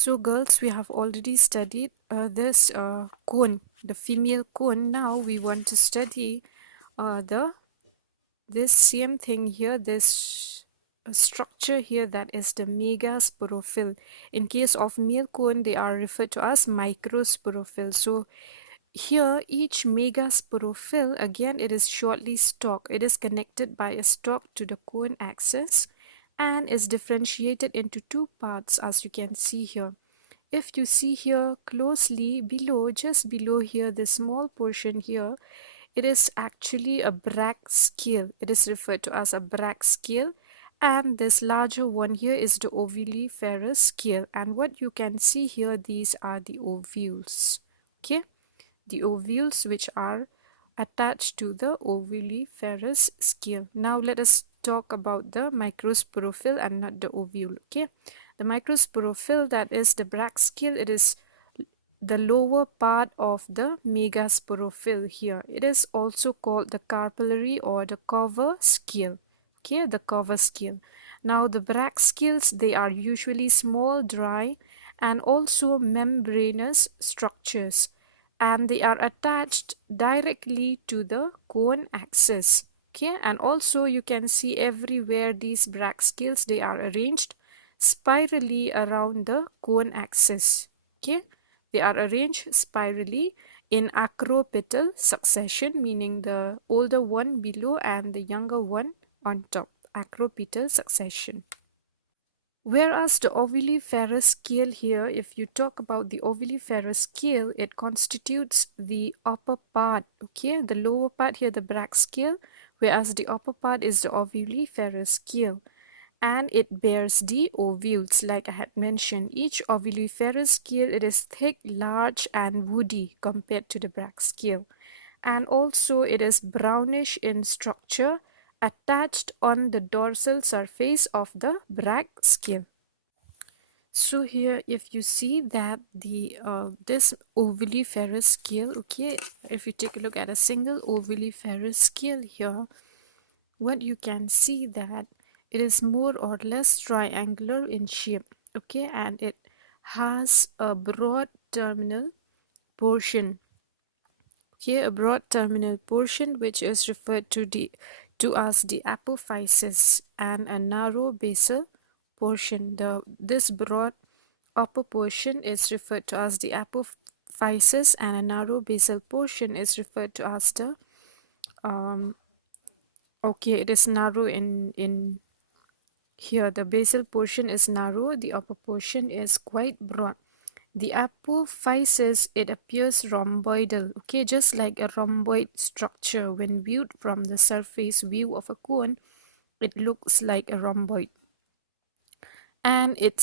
So girls, we have already studied this cone, the female cone. Now we want to study the this same thing here, this structure here, that is the megasporophyll. In case of male cone, they are referred to as microsporophyll. So here each megasporophyll, again, it is shortly stalked. It is connected by a stalk to the cone axis and is differentiated into two parts, as you can see here. If you see here closely below, just below here, this small portion here, it is actually a Bract scale. It is referred to as a Bract scale. And this larger one here is the Ovuliferous scale. And what you can see here, these are the ovules. Okay, the ovules which are attached to the Ovuliferous scale. Now let us talk about the microsporophyll and not the ovule. Okay, the microsporophyll, that is the Bract scale, it is the lower part of the megasporophyll here. It is also called the carpellary or the cover scale. Okay, the cover scale. Now the Bract scales, they are usually small, dry, and also membranous structures, and they are attached directly to the cone axis. Okay, and also you can see everywhere these Bract scales, they are arranged spirally around the cone axis. Okay, they are arranged spirally in acropetal succession, meaning the older one below and the younger one on top. Acropetal succession. Whereas the ovuliferous scale here, if you talk about the ovuliferous scale, it constitutes the upper part, okay, the lower part here, the Bract scale, whereas the upper part is the ovuliferous scale, and it bears the ovules. Like I had mentioned, each ovuliferous scale, it is thick, large, and woody compared to the Bract scale, and also it is brownish in structure, attached on the dorsal surface of the Bract scale. So here, if you see that the this ovuliferous scale, okay, if you take a look at a single ovuliferous scale here, what you can see that it is more or less triangular in shape, okay, and it has a broad terminal portion. Here, a broad terminal portion which is referred to as the apophysis, and a narrow basal portion. This broad upper portion is referred to as the apophysis, and a narrow basal portion is referred to as the okay, it is narrow in here. The basal portion is narrow, the upper portion is quite broad. The apophysis, it appears rhomboidal, okay, just like a rhomboid structure. When viewed from the surface view of a cone, it looks like a rhomboid. And it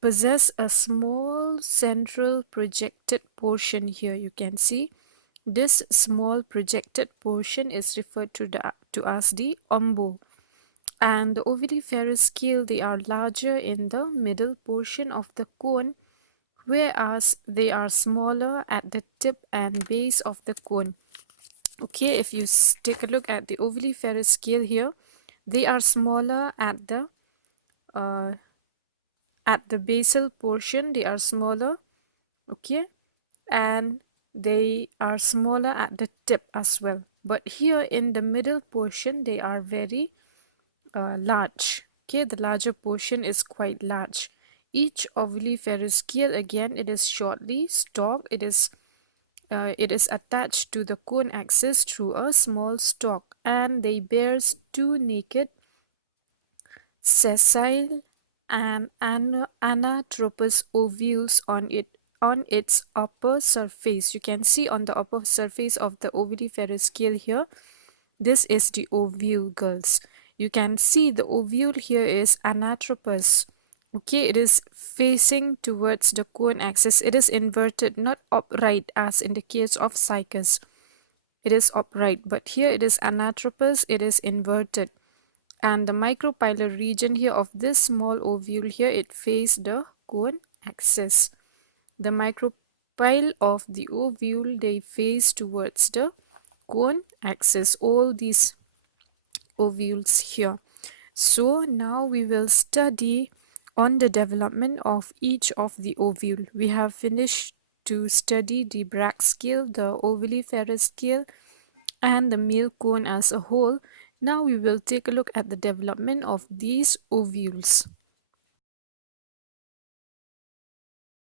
possesses a small central projected portion here. You can see this small projected portion is referred to as the umbo. And the ovuliferous scale, they are larger in the middle portion of the cone, whereas they are smaller at the tip and base of the cone. Okay, if you take a look at the ovuliferous scale here, they are smaller uh, at the basal portion, they are smaller, okay, and they are smaller at the tip as well. But here in the middle portion, they are very large. Okay, the larger portion is quite large. Each ovuliferous scale, again, it is shortly stalked. It is attached to the cone axis through a small stalk, and they bears two naked sessile and anatropous ovules on its upper surface. You can see on the upper surface of the ovuliferous scale here, this is the ovule, girls. You can see the ovule here is anatropous. Okay, it is facing towards the cone axis. It is inverted, not upright as in the case of cycas. It is upright, but here it is anatropous, it is inverted. And the micropylar region here of this small ovule here, it faces the cone axis. The micropyle of the ovule, they face towards the cone axis, all these ovules here. So now we will study on the development of each of the ovule. We have finished to study the Bract scale, the Ovuliferous scale, and the male cone as a whole. Now we will take a look at the development of these ovules.